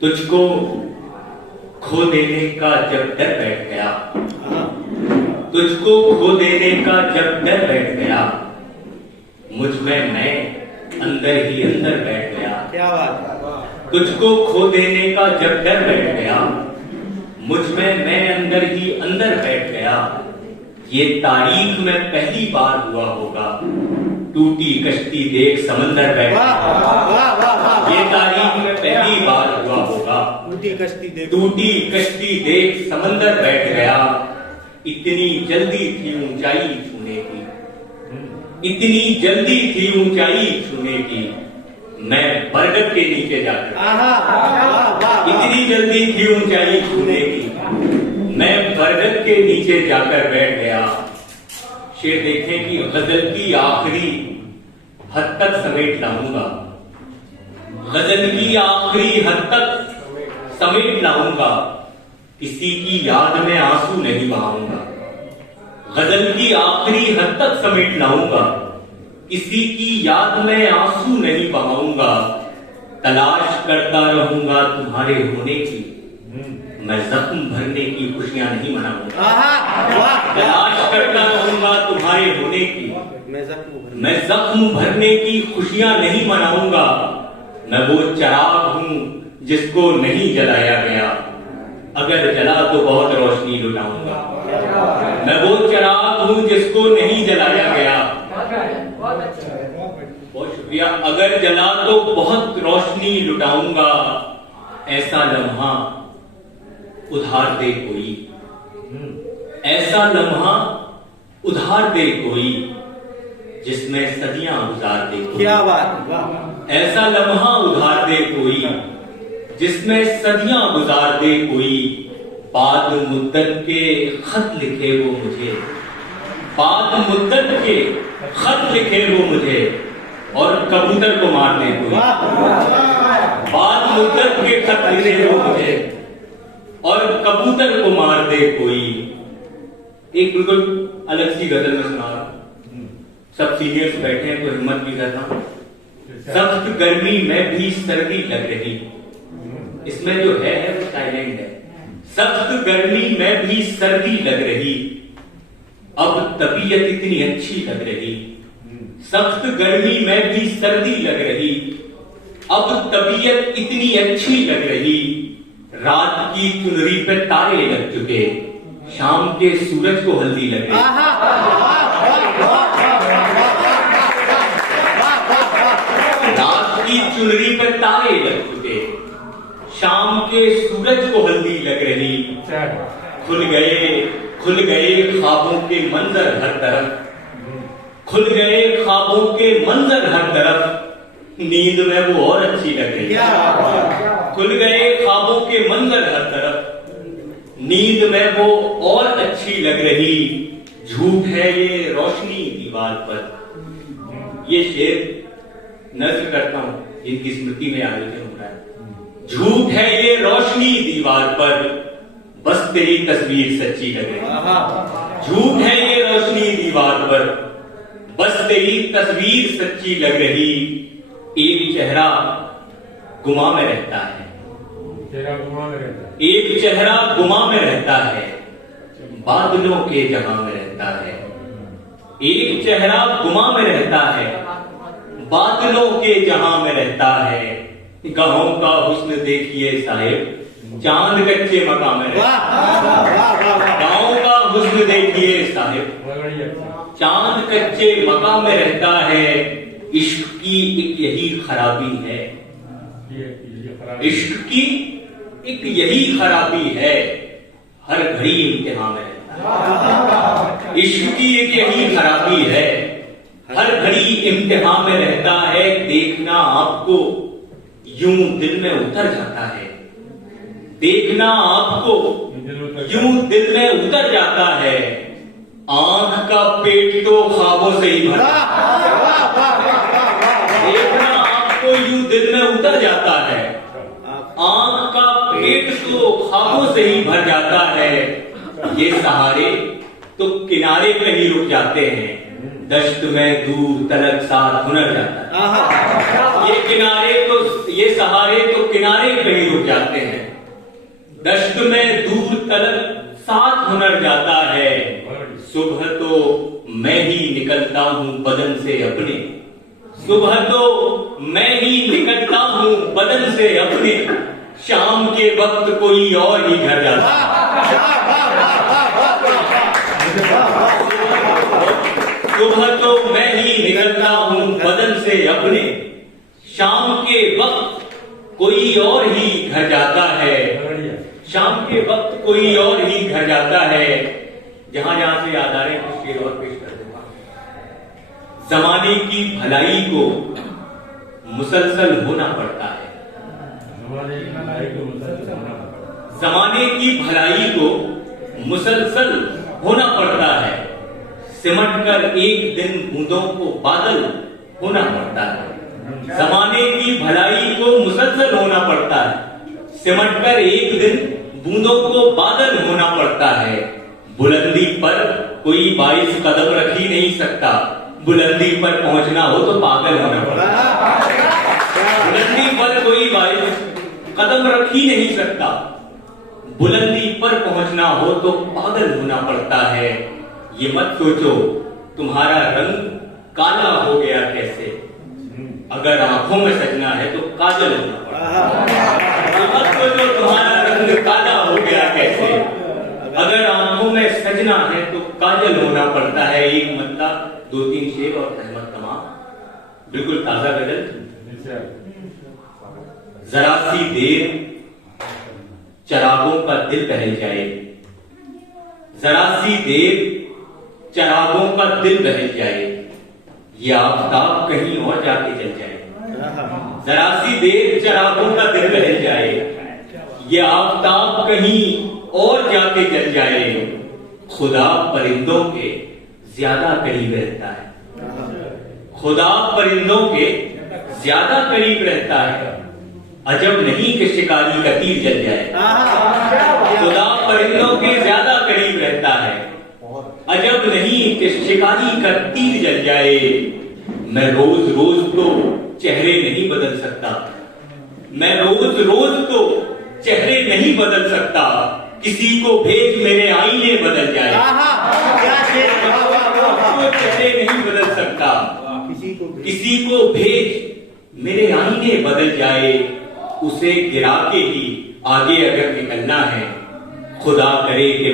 तुझको खो देने का जब डर बैठ गया, तुझको खो देने का जब डर बैठ गया, मुझ में मैं अंदर ही अंदर बैठ गया। क्या बात। तुझको खो देने का जब डर बैठ गया, मुझ में मैं अंदर ही अंदर बैठ गया। ये तारीख में पहली बार हुआ होगा, टूटी कश्ती देख समंदर बैठ गया। ये तारीख में पहली बार हुआ होगा, टूटी कश्ती देख समंदर बैठ गया। इतनी जल्दी थी ऊंचाई छूने की, इतनी जल्दी थी ऊंचाई छूने की, मैं बरगद के नीचे जाकर, इतनी जल्दी थी ऊंचाई छूने की, मैं बरगद के नीचे जाकर बैठ गया। शेर देखें कि गजल की आखिरी हद तक समेट लाऊंगा, गजल की आखिरी हद तक समेट लाऊंगा, किसी की याद में आंसू नहीं बहाऊंगा। गजल की आखिरी हद तक समेट लाऊंगा, किसी की याद में आंसू नहीं बहाऊंगा। तलाश करता रहूंगा तुम्हारे होने की, मैं जख्म भरने की खुशियां नहीं मनाऊंगा। तलाश करता रहूंगा तुम्हारे होने की, मैं जख्म भरने की खुशियां नहीं मनाऊंगा। मैं वो चिराग हूं जिसको नहीं जलाया गया, अगर जला तो बहुत रोशनी लुटाऊंगा। मैं वो चिराग हूं जिसको नहीं जलाया गया, बहुत शुक्रिया। अगर जला तो बहुत रोशनी लुटाऊंगा। ऐसा लम्हा उधार दे कोई, ऐसा लम्हा उधार दे कोई, जिसमें सदियां गुजार दे कोई। क्या बात। ऐसा लम्हा उधार दे कोई, जिसमें सदियां गुजार दे कोई। बाद मुद्दत के खत लिखे वो मुझे, बाद मुद्दत के खत लिखे वो मुझे, और कबूतर को मार दे कोई। बाद मुद्दत के खत लिखे वो मुझे, और कबूतर को मार दे कोई। एक बिल्कुल अलग सी गजल में सुना रहा हूं, सब सीनियर्स बैठे हैं तो हिम्मत भी करना। सख्त गर्मी में भी सर्दी लग रही, इसमें जो है वो साइलेंट है। सख्त गर्मी में भी सर्दी लग रही, अब तबीयत इतनी अच्छी लग रही। सख्त गर्मी में भी सर्दी लग रही, अब तबीयत इतनी अच्छी लग रही। रात की चुनरी पे तारे लग चुके, शाम के सूरज को हल्दी लग रही। रात की चुनरी पे तारे लग चुके, शाम के सूरज को हल्दी लग रही। खुल गए ख्वाबों के मंजर हर तरफ, खुल गए ख्वाबों के मंजर हर तरफ, नींद में वो और अच्छी लग रही। खुल गए ख्वाबों के मंजर हर तरफ, नींद में वो और अच्छी लग रही। झूठ है ये रोशनी दीवार पर, ये शेर नज्म करता हूं, इनकी स्मृति में आयोजन हो रहा है। झूठ है ये रोशनी दीवार पर, बस तेरी तस्वीर सच्ची लग रही। झूठ है ये रोशनी दीवार पर, बस तेरी तस्वीर सच्ची लग रही। एक चेहरा गुमा में रहता है, एक चेहरा गुमा में रहता है, बादलों के जहां में रहता है। एक चेहरा गुमा में रहता है, बादलों के जहां में रहता है। गाहों का हुस्न देखिए साहिब, चांद कच्चे मकाम में रहता है। गाहों का हुस्न देखिए साहिब, चांद कच्चे मकाम में रहता है। इश्क की एक यही खराबी है, इश्क की एक यही खराबी है, हर घड़ी इम्तिहान में रहता है। इश्क की एक यही खराबी है, हर घड़ी इम्तिहान में रहता है। देखना आपको यूं दिल में उतर जाता है, देखना आपको यूं दिल में उतर जाता है। आंख का पेट तो ख्वाबों से ही भरा, देखना आपको यूं दिल में उतर जाता है। आंख का पेट तो ख्वाबों से ही भर जाता है। ये सहारे तो किनारे पे ही रुक जाते हैं, दश्त में दूर तलक साथ हुनर जाता है। ये सहारे तो किनारे पे ही रुक जाते हैं। दश्त में दूर तलक साथ हुनर जाता है। सुबह तो मैं ही निकलता हूं बदन से अपने, सुबह तो मैं ही निकलता हूं बदन से अपने, शाम के वक्त कोई और ही घर जाता है। सुबह तो मैं ही निकलता हूं बदन से अपने, शाम के वक्त कोई और ही घर जाता है। शाम के वक्त कोई और ही घर जाता है। जहां जहां से याद आ रहे हैं कुछ शेर और पेश कर दूंगा। जमाने की भलाई को मुसलसल होना पड़ता है। जमाने की भलाई को मुसलसल होना पड़ता है। सिमट कर एक दिन बूंदों को बादल होना पड़ता है। जमाने की भलाई को मुसलसल होना पड़ता है। सिमट कर एक दिन बूंदों को बादल होना पड़ता है। बुलंदी पर कोई 22 कदम रख ही नहीं सकता। बुलंदी पर पहुंचना हो तो पागल होना पड़ता है। बुलंदी पर कोई 22 कदम रख ही नहीं सकता। बुलंदी पर पहुंचना हो तो पागल होना पड़ता है। ये मत सोचो तुम्हारा रंग काला हो गया कैसे, अगर आंखों में सजना है तो काजल होना पड़ता है। ये मत सोचो तुम्हारा रंग काला हो गया कैसे, अगर आंखों में सजना है तो काजल होना पड़ता है। एक मतला 2-3 शेर और रहमत तमाम बिल्कुल ताजा गजल। जरा सी देर चरागों का दिल बहल जाए, जरा सी देर चरागों का दिल बहल जाए, ये आफताब कहीं और जाके जल जाए। जरा सी देर चरागों का दिल बहल जाए, ये आफताब कहीं और जाके जल जाए। खुदा परिंदों के ज्यादा करीब रहता है। खुदा परिंदों के ज्यादा करीब रहता है। अजब नहीं कि शिकारी का तीर जल जाए। खुदा परिंदों के ज्यादा करीब रहता है। अजब नहीं कि शिकारी का तीर जल जाए। मैं रोज रोज तो चेहरे नहीं बदल सकता। मैं रोज रोज तो चेहरे नहीं बदल सकता। किसी को भेज मेरे आईने बदल जाए। चेहरे नहीं बदल सकता। किसी को भेज मेरे आईने बदल जाए। उसे गिरा के ही आगे अगर निकलना है, खुदा करे कि